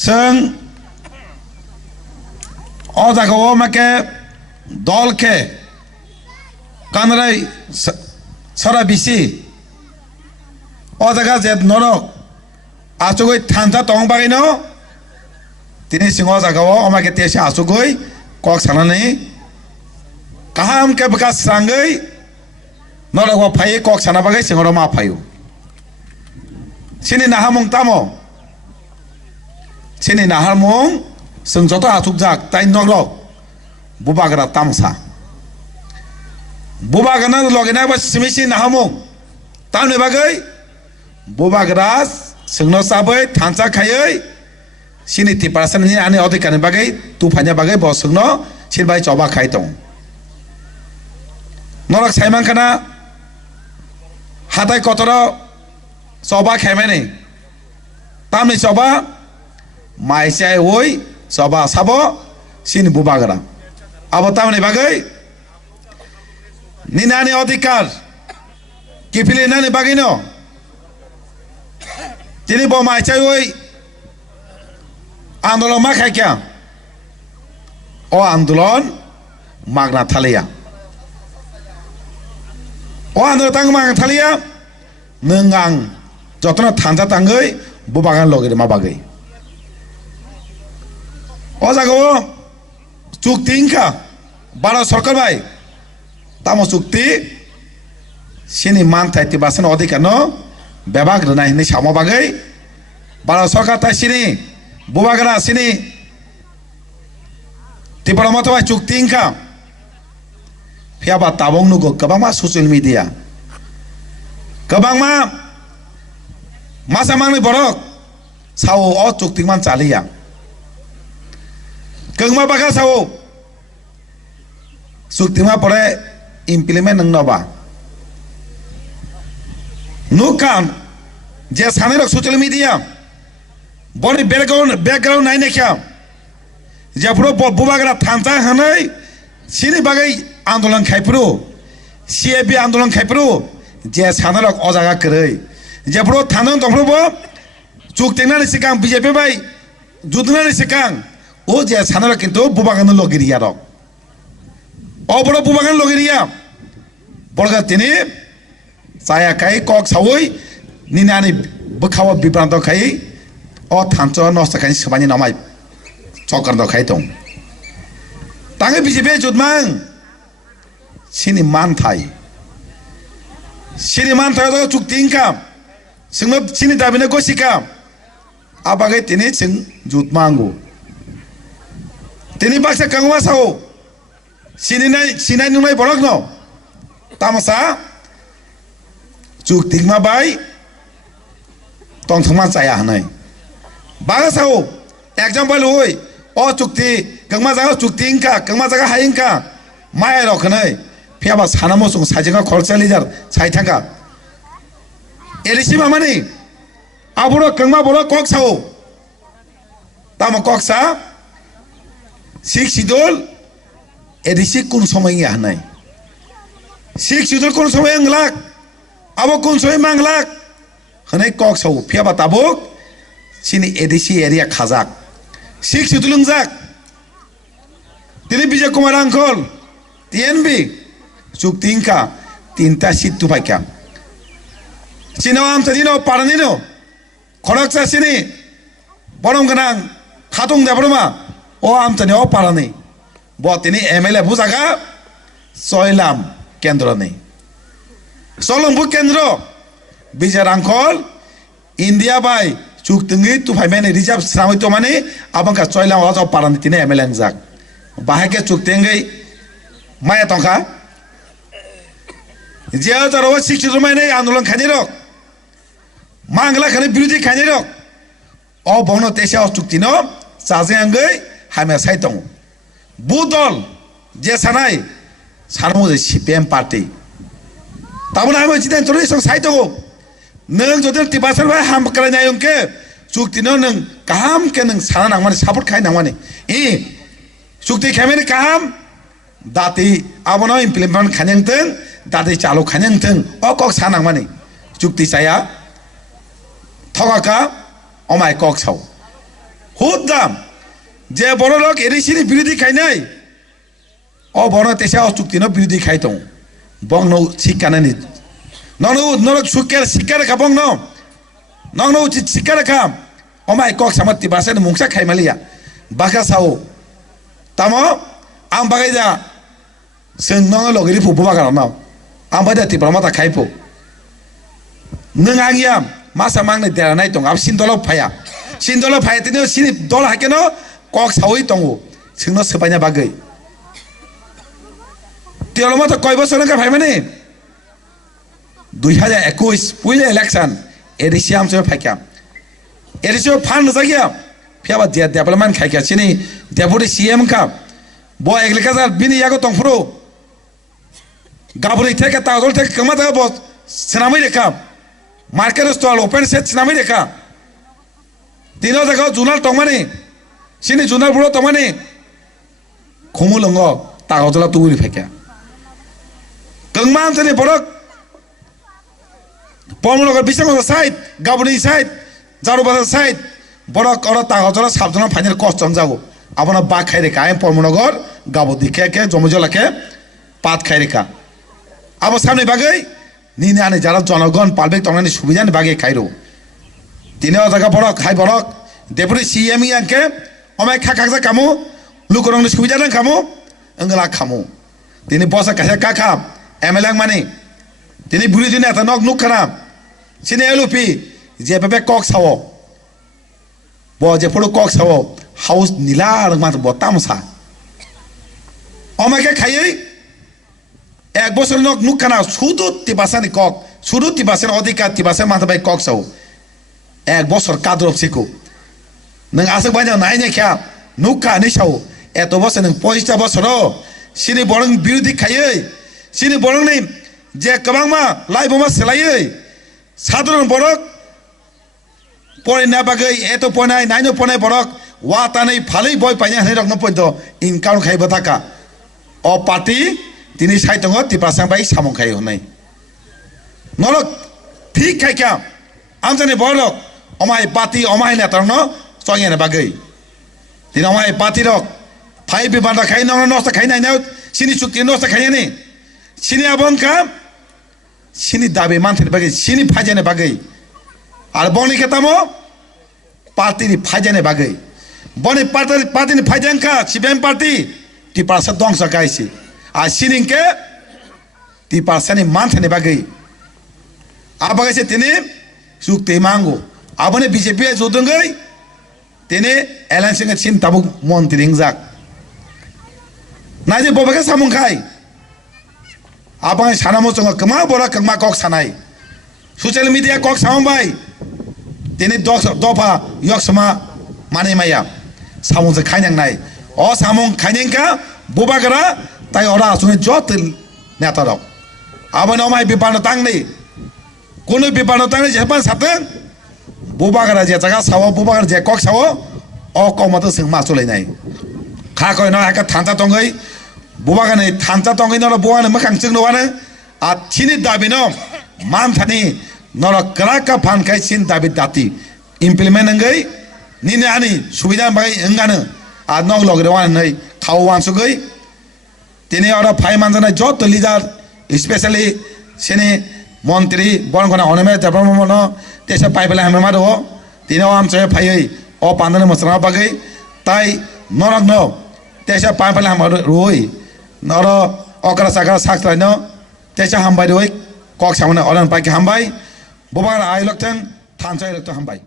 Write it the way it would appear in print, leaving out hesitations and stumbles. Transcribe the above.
ซึ่งอจากว่ามาแกดอลแกกันอะไรสระบิสีอจากาเจ็ดนรกอาสุกยทันท่าตองไปเนาะทีนี้สิงห์จากว่าออกมาแกเตะอาสุกยกอกสันนี่กะฮัมแกประกาศสังเกยนรกว่าไฟกอกสันบางยสิงห์เรามาไฟอยู่สินี่นาฮามงตามอสินี่นาฮามงซึ่งจดอาสุกจากไตนรกบุบากระตามซาบุบากนั้นลอกินาบัสมิสินาฮามงตามเนี่ยบางยบุบากระซึ่งนสาบยทันซาขยายสินี่ที่ประสานนี่อันนี้อดีกันบางยตูพันยาบางยบอกซึ่งนสินใบจอบาขายตรงนรกใช้มันขนาฮัตไอคอตระจอบาขายไหมนี่ตามนี่จอบาไม่ใช่โว้ยจอบาซาบสินบุบากระअब तब नहीं बागे निनाने अधिकार किफिले ना नहीं बागे नो तिनी बो माइचाई वही आंदोलन मा खाय क्या ओ आंदोलन मागना थालिया ओ आंदोलन तंग मागना थालिया नंगांग जतना थांजा तंगई बुबागान लोगे मा बागे ओ जागो চুক্তি ইনকা বারো সরকার ভাই তামো চুক্তি সিনি মান থাইতে বাসেন অধিকার ন বেবাগ নাই নি সামো বাগৈ বারো সরকার তাই সিনি বুবাগরা সিনি তিপড়া মতো ভাই চুক্তি ইনকা ফিয়াবা তাবং নুগো গোबां मा ससियेल मिडिया गोबां मा मासामांनि बरक सावो अ चुक्ति मान चालिया Kengma bakal sawo, suktima pore implement nang naba. Nukam, je sana rok social media, body background naik nekya. Japro bubagara thanta hanai, sini bagai andolan khaipro, CAB andolan khaipro, je sana rok ojaga kerei. Japro thanon tompro bo, cuktina ni sekang BJP bai, judna ni sekang. ও যে সানারা কিন্তু বুবাগানের লগেরিয়া rock অবড় বুবাগান লগেরিয়া বড়গা তিনি চায়া খাই cock সাওই নিনানি বখাওয়া বিভ্রান্ত খাই অ থানচ নষ্ট খাই সবানি নামাই চকার দ খাই দं তাঙ্গে বিজেপি জুদমাং সিনি মান থাই চুক্তি ইনকাম সিংনো সিনি দাবিনে গসিকা আবাগে তিনি সিং জুদমাঙ্গু তিনি baksa kangwa sao sinai numai borok no tamasa chuk tingma bai tong thangma chaya hanai baga sao example hoi o chukti kangma jaga chukti ingka kangma jaga haingka mai rok hanai phiaba sanamo sung sajinga khorcha lijar sai thanga elisi mamani aburo kangma bolo kok sao tamo kok sa শিখ শিদল এদিসি কোন সময় হানাই শিখ শিদল কোন সময় আংলাক আবো কোন সময় মাংলাক হানাই cock Sau ফিয়াবা তাবুক সিনি এদিসি area খাজাক শিখ শিদল যাক তিনি বিজয় Kumar uncle TNB চুক্তি ইনকা তিনটা সিট তু পাইকা চিনাও আমতাদিনো পারানিনো খড়কসা সিনি বরং গানাং খাতুং দেবরমা ও আমতানি ও পারানি বতিনি এমএলএ বুজাগা সয়লাম কেন্দ্র নেই সলংবু কেন্দ্র বিজয় রাংখল ইন্ডিয়া বাই চুক্তিঙ্গি তুফাইমেনে রিজার্ভ শ্রামই তো মানে আবাঙ্কা সয়লাম অজাও পারানি তিনি এমএলএ যাক বাহাকে চুক্তিঙ্গি মায়া টঙ্কা যে যারা শিক্ষিত মানে আন্দোলন খানি রক মাংলা খানি বিরোধী খানি রক অ বন তেসে চুক্তি ন চাজে আঙ্গই হামে সাইতং বুদল যে সানাই সারমু যে সিপিএম পার্টি তাবনা হামে চিতেন তোর সং সাইতং নং যদি টিবাসর ভাই হাম করে নায়ংকে চুক্তি নং কাহাম কে নং সানা নাংমানে সাপোর্ট খাই নাংমানে চুক্তি খাইমানে কাহাম দাতি আবনো ইমপ্লিমেন্ট খানেংতেं দাতি চালু খানেংতেं অকক সানা নাংমানে চুক্তি চায়া থগাকা অমাই কক সাও হুদাম যে বড় লোক এরিসিনি বিরোধী খাই নাই ও বড় তেসা চুক্তি ন বিরোধী খাই দं বং ন শিক্ষা নেই নরক শিক্ষা রেখা বং ন উচিত শিক্ষা রেখা অমাই কক সামাতি বাসে মুংসা খাইমালিয়া বাকা সাও তামো আম বাগাই যা जों नोङो लगेरि फुबो बागानाव नाव आं बायदा तिब्रा माता खायफो नों आंगिया मासा मांनो देरानाय दं आब सिन्दल फाया तिनो सिनि दल हाकेनो कक सावै दङ जोंनो सोबायना बागै तियाल माता कय बছर नों फाय माने 2021 पहिले इलेक्शन एडिसियाम से फायका एडिसियो फान जागिया फियाबा डेभलपमेन्ट खायका सिनि डेपुटी सीएम का बो एग्रिकालचार बिनि यागो दंफ्रो गाबुरी थे ताजल थे कमा था बस सिनामी रेखा मार्केट स्टॉल ओपन सेट सिनामी रेखा तीनों जगह जुनाल टमाने सिनी जुनाल बुरो टमाने खुमु लंगो ताजल तुरी फेंका कंगमान से ने बड़क पौमलोग बिशंग साइड गाबुरी साइड जारू बाजार साइड बड़क और ताजल साबजना फाइनल कॉस्ट जागो अपना बाग खाई रेखा आए पौमनगर गाबो दिखे के जमुजला के पात खाई रेखा अब सामने बागै नीने आने जारा जनगण पालबेक तंगनानि सुबिदानि बागै खाइरो तिने जगह बड़क हाय बड़क डेपुटी सीएम यांके अमाय खाखाजा कामु लुकरंनि सुबिदा खामु अंगला खामु तिनि बसा कासे काखा एमएलए माने तिनि बुरि दिने आता नक नुक खाना सिने एलुपि जे बेबे कक सावो बो जे फुडु कक सावो हाउस नीला मात बतामसा अमायके खायै एक बছর নক নুকানা শুধু তিবাসানি কক শুধু তিবাসের অধিকার তিবাসের মাথাবাই কক সাও এক বছর কাদরব সিকো নং আসক বাইনা নাইনে খ্যা নুকা নিসাও এত বছর নং 25 বছর সিনি বরং বিরোধী খাयै সিনি বরং नै যে কবাংমা লাইবमा সেলাयै সাধারণ বরক পরে না বাগৈ এত পনাই নাইনো পনাই বরক ওয়াতাनै ফাलै বয় পাইনা হাनै রকম পন্ত ইনকাম খাইবা থাকা অ পার্টি তিনি সাইতঙ্গ তিপাসাং বাই সামং খাই হনাই নরক ঠিক খাইকা আমজানি বড়ক অমাই পাতি অমাই নেতার ন সঙ্গে বাগৈ তিনি অমাই পাতি রক ফাই বিবাদা খাই নং নষ্ট খাই নাই নাও সিনি চুক্তি নষ্ট খাই নি সিনি আবন কা সিনি দাবি মানতে বাগৈ সিনি ফাইজানে বাগৈ আর বনি খেতামো পার্টিনি ফাইজানে বাগৈ বনি পার্টিনি ফাইজানকা সিপিএম পার্টি টিপাসা দংস গাইছি আর সিনিংকে টিপাসানি মানতে বাগৈ আবাগাইছে তিনি চুক্তি মাঙ্গো আবনে বিজেপি জুদঙ্গৈ তিনি এলাইনসিং সিন তাবুক মন্ত্রী যাক নাইजे बबेके सामुंखाय आबाय सानामो जोङो कमा बरा कमा कक सानाय ससियेल मिडिया कक सामबाय दिनै दफा यक्समा माने माया सामुंसे खायनांनाय अ सामुं खायनांका बबागरा ताय अरा सुने जत नेता दं आबानो माय बिपानो तांनै कोनो बिपानो तांनै जेबा साथों बबागरा जे जागा सावो बबागरा जे कक सावो अ कमतो जों मासुलायनाय खाखय न हाका थांता दंगै बबागानै थांता दंगै न बवानो मोखां जों नवानो आथिनि दाबिनो मानथानि नर क्राका फानखाय सिन दाबि दाति इमप्लिमेन्ट नंगै निने आनि सुबिदा बाय अंगानो आ नग लगरे वानै खाव वानसुगै तिनि अरा फाइ मानजाना जत लिडार स्पेशली सिनि मन्त्री बनगना अनमे देभलपमेन्ट तेसा पाइबला हामे मादो तिनो आमसे फायै अ पान्दने मसरा बागै ताइ नरक न तेसा पाइबला हाम रोय नर अकरा साकरा साक्राय न तेसा हामबाय रोय कक सामने अलन पाइके हामबाय बबार आइ लक्तन थानसाय लक्तन हामबाय।